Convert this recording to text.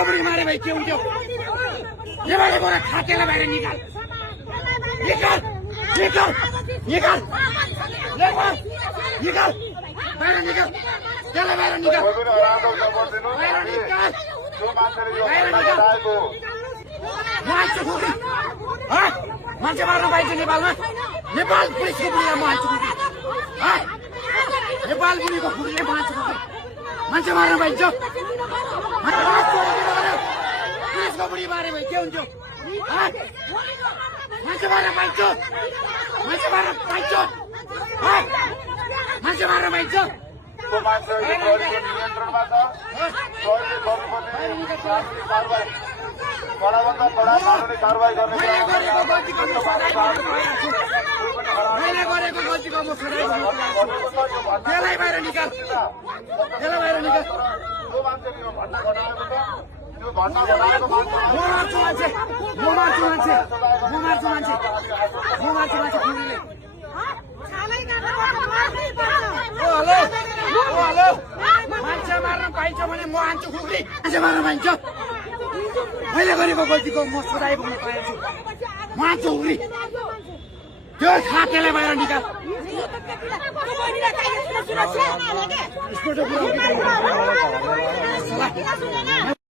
पुलिसको बुढी मारे भाइ के हुन्थ्यो नेपाली गोरा खातेलाई बाहिर निकाल निकाल निकाल निकाल निकाल बाहिर निकाल त्यसलाई बाहिर निकाल बाहिर निकाल बाहिर निकाल मान्छे मार्न पाइन्छ नेपालमा नेपाल पुलिसको बुढीलाई मान्छे नेपाल पुलिसको बुढीले मान्छे मार्न पाइन्छ पुलिसको बुढी मारे भाइ के हुन्छ मान्छे मार्न पाइन्छ मान्छे मार्न पाइन्छ मान्छे मार्न पाइन्छ गरेको गल्तीको म सजाय त्यसलाई बाहिर निकाल त्यसलाई बाहिर निकाल म मार्छु मान्छे खुसीले मान्छे मार्न पाइन्छ भने म हान्छु खुकुरी मान्छे मार्न पाइन्छ मैले गरेको गल्तीको म सजाय भोग्न पाएछु म हान्छु खुकुरी त्यो खातेलाई बाहिर निकाल